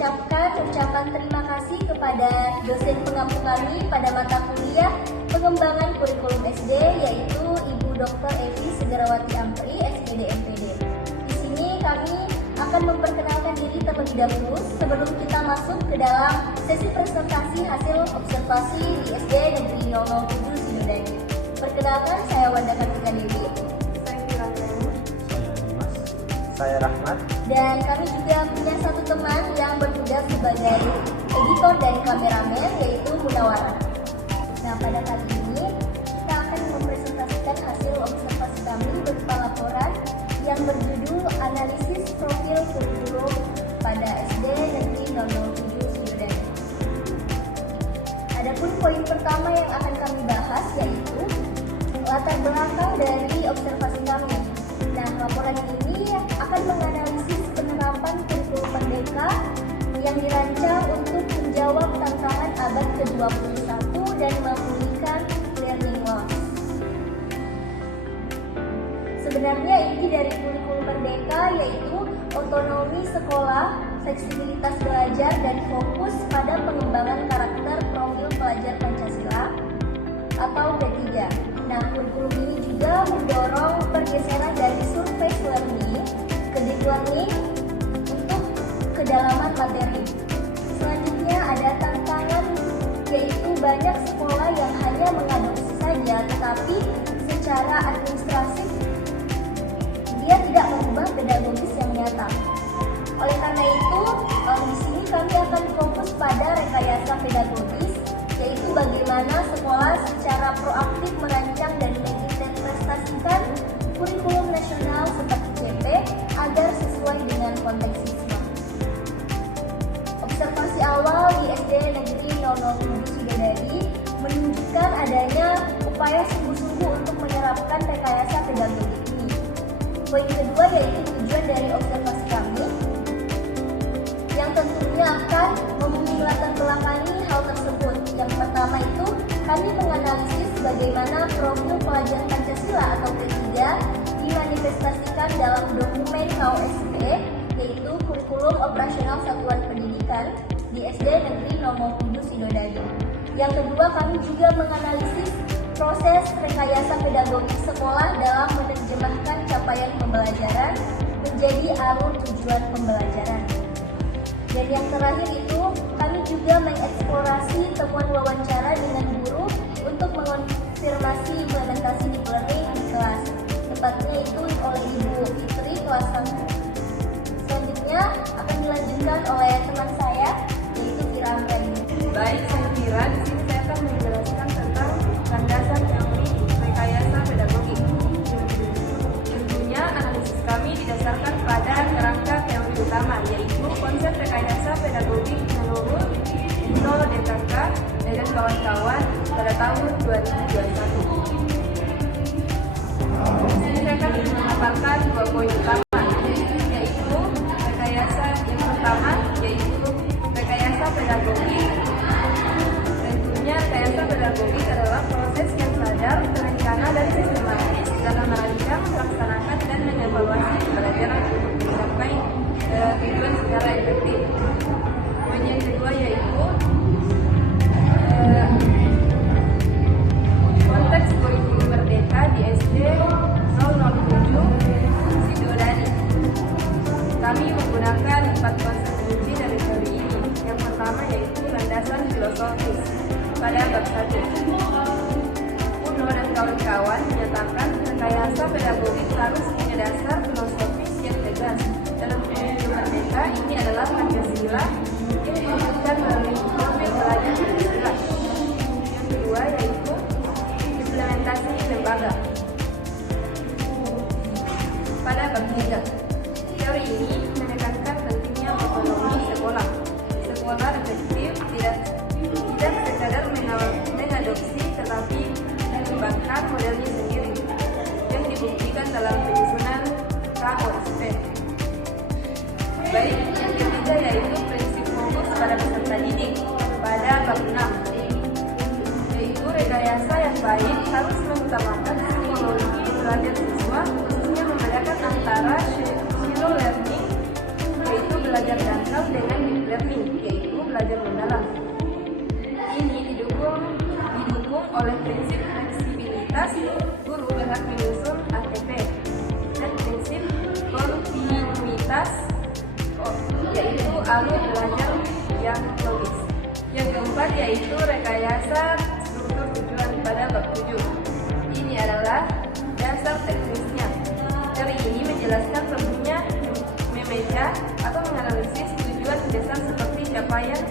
mengucapkan ucapan terima kasih kepada dosen pengampu kami pada mata kuliah pengembangan kurikulum SD, yaitu Ibu Dr. Evi Segrawati Ampri, SPD MPD. Di sini kami akan memperkenalkan diri terlebih dahulu sebelum kita masuk ke dalam sesi presentasi hasil observasi di SD Negeri 007 Sidodadi. Perkenalkan, saya Wanda Kartika Dewi. Saya Firandani. Saya Dimas. Saya Rahmat. Dan kami juga punya satu teman yang bertugas sebagai editor dan kameramen, yaitu Munawara. Nah, pada kali ini kita akan mempresentasikan hasil observasi kami berupa laporan yang berjudul Analisis Profil Kurikulum pada SD Negeri 007 Sidodadi. Adapun poin pertama yang akan kami bahas yaitu latar belakang dari observasi kami. Nah, laporan ini akan menganalisis penerapan kurikulum merdeka yang dirancang untuk menjawab tantangan abad ke-21 dan memulihkan learning loss. Sebenarnya inti dari kurikulum merdeka yaitu otonomi sekolah, fleksibilitas belajar, dan fokus pada pengembangan karakter profil pelajar Pancasila atau P3. Nah, kurikulum ini juga mendorong pergeseran dari surface learning ke deep learning untuk kedalaman materi. Selanjutnya ada tantangan, yaitu banyak sekolah yang hanya mengadopsi saja, tetapi secara administratif dia tidak mengubah pedagogis yang nyata. Oleh karena itu, di sini kami akan fokus pada rekayasa pedagogis, yaitu bagaimana sekolah secara proaktif merancang dan menginterpretasikan kurikulum nasional seperti CP agar sesuai dengan konteks siswa. Observasi awal di SD Negeri 007 Sidodadi menunjukkan adanya upaya sungguh-sungguh untuk menerapkan rekayasa pedagogik ini. Poin kedua yaitu tujuan dari observasi kami, yang tentunya akan latar belakangi hal tersebut. Yang pertama itu, kami menganalisis bagaimana profil pelajar Pancasila atau P3 dimanifestasikan dalam dokumen KOSP, yaitu Kurikulum Operasional Satuan Pendidikan di SD Negeri 007 Sidodadi. Yang kedua, kami juga menganalisis proses rekayasa pedagogik sekolah dalam menerjemahkan capaian pembelajaran menjadi alur tujuan pembelajaran. Dan yang terakhir itu, kami juga mengeksplorasi temuan wawancara dengan guru untuk mengonfirmasi implementasi deep learning di kelas. Tepatnya itu oleh Ibu Fitri kelas 1. Selanjutnya akan dilanjutkan oleh teman saya, yaitu Fira Amrani. Baik, saya Fira. Di sini saya akan menjelaskan tentang landasan teori rekayasa pedagogik. Tentunya analisis kami didasarkan pada kerangka teori utama, yaitu konsep rekayasa pedagogik menurut Nino DKK dan kawan-kawan pada tahun 2021. Di sini saya akan memaparkan dua poin utama, yaitu rekayasa yang pertama, yaitu rekayasa pedagogik. Tentunya rekayasa pedagogik adalah proses yang sadar, terencana, dan sistematis dalam merancang, melaksanakan, dan mengevaluasi pembelajaran untuk mencapai tujuan secara efektif. Poin yang kedua yaitu konteks kurikulum merdeka di SD 007 Sidodadi. Kami menggunakan 4 konsep kunci dari teori ini. Yang pertama yaitu landasan filosofis pada bab 1. Uno dan kawan-kawan menyatakan rekayasa pedagogik harus punya dasar filosofis yang tegas. Dalam kurikulum merdeka ini adalah Pancasila yang diwujudkan melalui profil pelajar Pancasila. Yang kedua yaitu implementasi lembaga pada bab 3. Teori ini menekankan pentingnya otonomi sekolah. Sekolah efektif tidak sekadar mengadopsi tetapi mengembangkan modelnya sendiri yang dibuktikan dalam penyusunan KOSP. Baik, yang ketiga yaitu prinsip belajar mendalam. Ini didukung oleh prinsip fleksibilitas, guru berhak menyusun ATP, dan prinsip kontinuitas, yaitu alur belajar yang logis. Yang keempat yaitu rekayasa struktur tujuan pada bab 7. Ini adalah dasar teknisnya. Teori ini menjelaskan perlunya membaca atau menganalisis tujuan dasar seperti capaian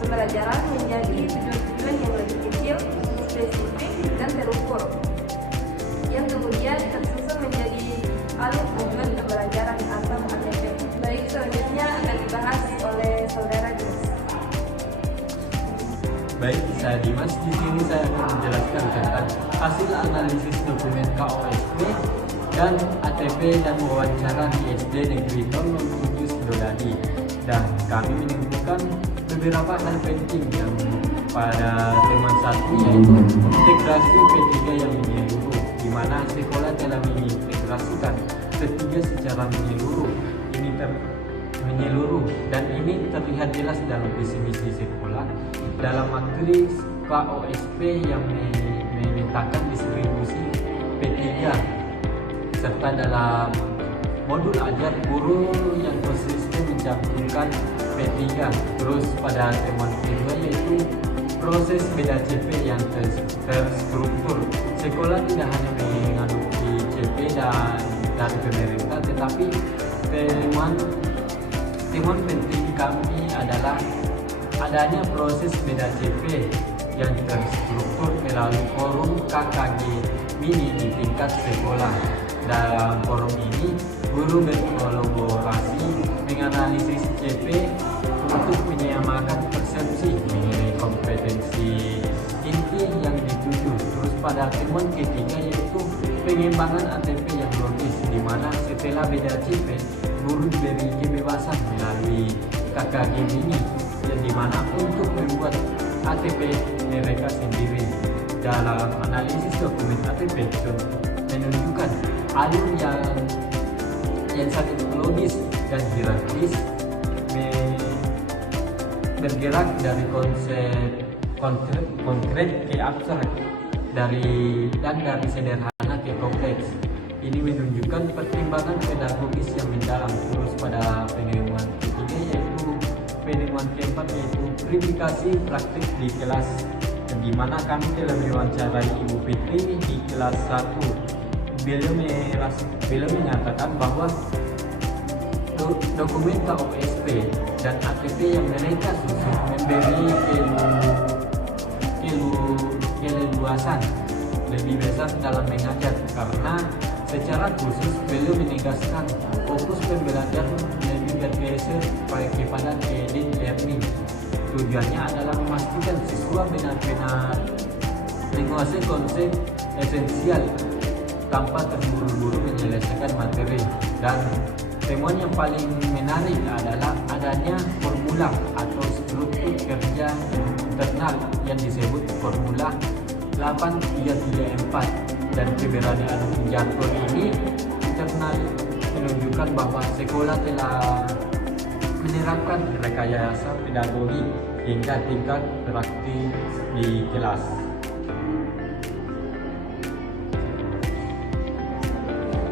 pembelajaran menjadi tujuan-tujuan yang lebih kecil, spesifik, dan terukur, yang kemudian tersusun menjadi alur tujuan pembelajaran atau ATP. Baik, selanjutnya akan dibahas oleh saudara Dimas. Baik, saya Dimas. Di sini saya akan menjelaskan tentang hasil analisis dokumen KOSP dan ATP dan wawancara di SD Negeri 07 Sidodadi. Dan kami menemukan beberapa hal penting yang pada teman satu, yaitu integrasi P3 yang menyeluruh, di mana sekolah telah mengintegrasikan P3 secara menyeluruh. Dan ini terlihat jelas dalam visi misi sekolah dalam materi KOSP yang memetakan distribusi P3, serta dalam modul ajar guru yang konsisten mencantumkan P3. Terus pada temuan kedua yaitu proses beda CP yang terstruktur. Sekolah tidak hanya mengadopsi CP dari pemerintah, tetapi temuan penting kami adalah adanya proses beda CP yang terstruktur melalui forum KKG mini di tingkat sekolah. Dalam forum ini, guru berkolaborasi menganalisis CP untuk menyamakan persepsi mengenai kompetensi inti yang dituju. Terus pada temuan ketiga yaitu pengembangan ATP yang logis, di mana setelah beda CP, guru diberi kebebasan melalui KKG mini, yang dimana untuk membuat ATP mereka sendiri. Dalam analisis dokumen ATP menunjukkan alur yang sangat logis dan hierarkis, bergerak dari konsep konkret ke abstrak, dari sederhana ke kompleks. Ini menunjukkan pertimbangan pedagogis yang mendalam. Terus pada penemuan ketiga yaitu penemuan keempat yaitu verifikasi praktik di kelas, di mana kami telah mewawancarai Ibu Fitri di kelas 1. Beliau menyatakan bahwa dokumen KOSP dan ATP yang mereka susun memberi keleluasan lebih besar dalam mengajar, karena secara khusus beliau menegaskan fokus pembelajaran lebih bergeser kepada guided learning. Tujuannya adalah memastikan siswa benar-benar menguasai konsep esensial tanpa terburu-buru menyelesaikan materi. Dan temuan yang paling menarik adalah adanya formula atau struktur kerja internal yang disebut formula 8334, dan keberadaan jargon ini internal menunjukkan bahwa sekolah telah menerapkan rekayasa pedagogi hingga tingkat praktik di kelas.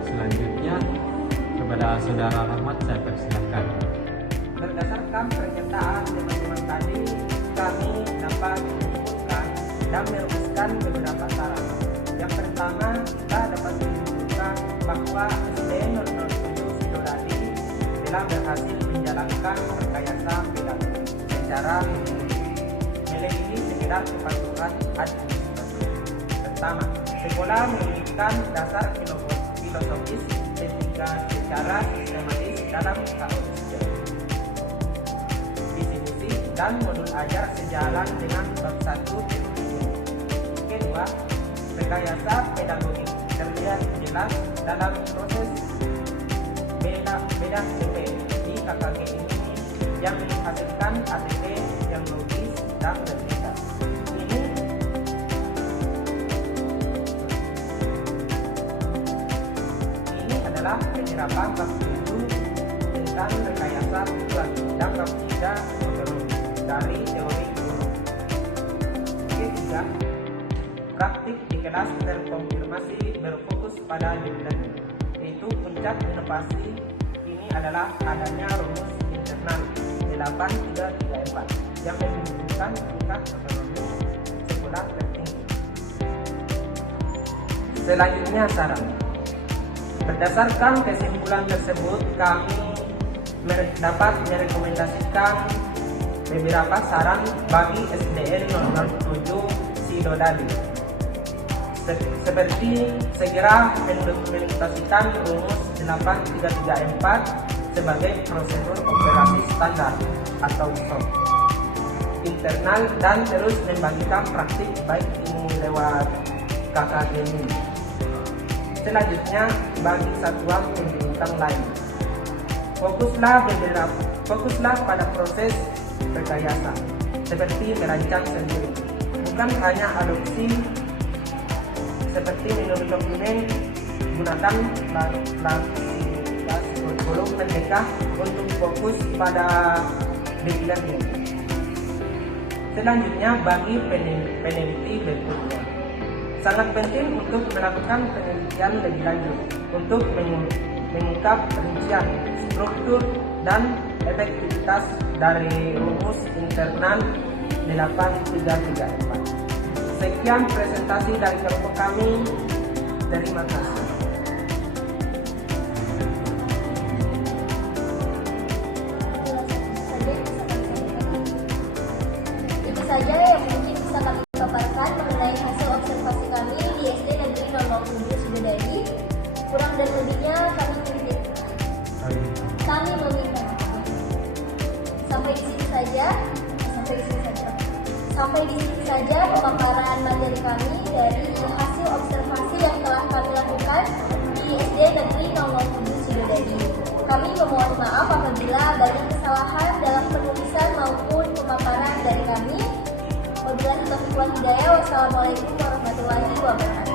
Selanjutnya kepada Saudara Rahmat saya persilakan. Berdasarkan pernyataan teman-teman tadi, kami dapat menyimpulkan dan merumuskan beberapa syarat. Yang pertama, kita dapat menyimpulkan bahwa SD 07 Sidodadi telah berhasil menjalankan rekayasa pedagogi secara melebihi sekedar kepatuhan administrasi. Pertama, sekolah memberikan dasar filosofis ketiga secara sistematis dalam KOSP, visi misi dan modul ajar sejalan dengan bab 1 teori. Kedua, rekayasa pedagogik terlihat jelas dalam proses beda CP di KKG ini yang menghasilkan ATP yang logis dan berbeda. Ini adalah penyerapan bab 7 tentang rekayasa tujuan dan bab 3 metodologi, dan dari teori guru. Ketiga, praktik di kelas terkonfirmasi berfokus pada deep learning, yaitu puncak inovasi ini adalah adanya rumus internal 8334 yang menunjukkan tingkat otonomi sekolah tertinggi. Selanjutnya saran. Berdasarkan kesimpulan tersebut, kami dapat merekomendasikan beberapa saran bagi SDN 007 Sidodadi, seperti segera mengimplementasikan rumus 8334 sebagai prosedur operasi standar atau SOP internal dan terus membagikan praktik baik ini lewat KKGMI. Selanjutnya, bagi satuan pendidikan lain, fokuslah pada proses rekayasa seperti merancang sendiri, bukan hanya adopsi seperti menurut dokumen, gunakan kurikulum merdeka untuk fokus pada deep learning. Selanjutnya, bagi peneliti berikutnya, sangat penting untuk melakukan penelitian lebih lanjut untuk mengungkap rincian, struktur, dan efektivitas dari rumus internal 8334. Sekian presentasi dari kelompok kami. Terima kasih. Itu saja yang mungkin bisa kami paparkan mengenai hasil observasi kami di SD Negeri 007 Sidodadi. Kurang dan lebihnya kami meminta. Sampai di sini saja pemaparan materi kami dari hasil observasi yang telah kami lakukan di SD Negeri 007 Sidodadi. Kami memohon maaf apabila banyak kesalahan dalam penulisan maupun pemaparan dari kami. Wabillahi taufiq wal hidayah. Wassalamualaikum warahmatullahi wabarakatuh.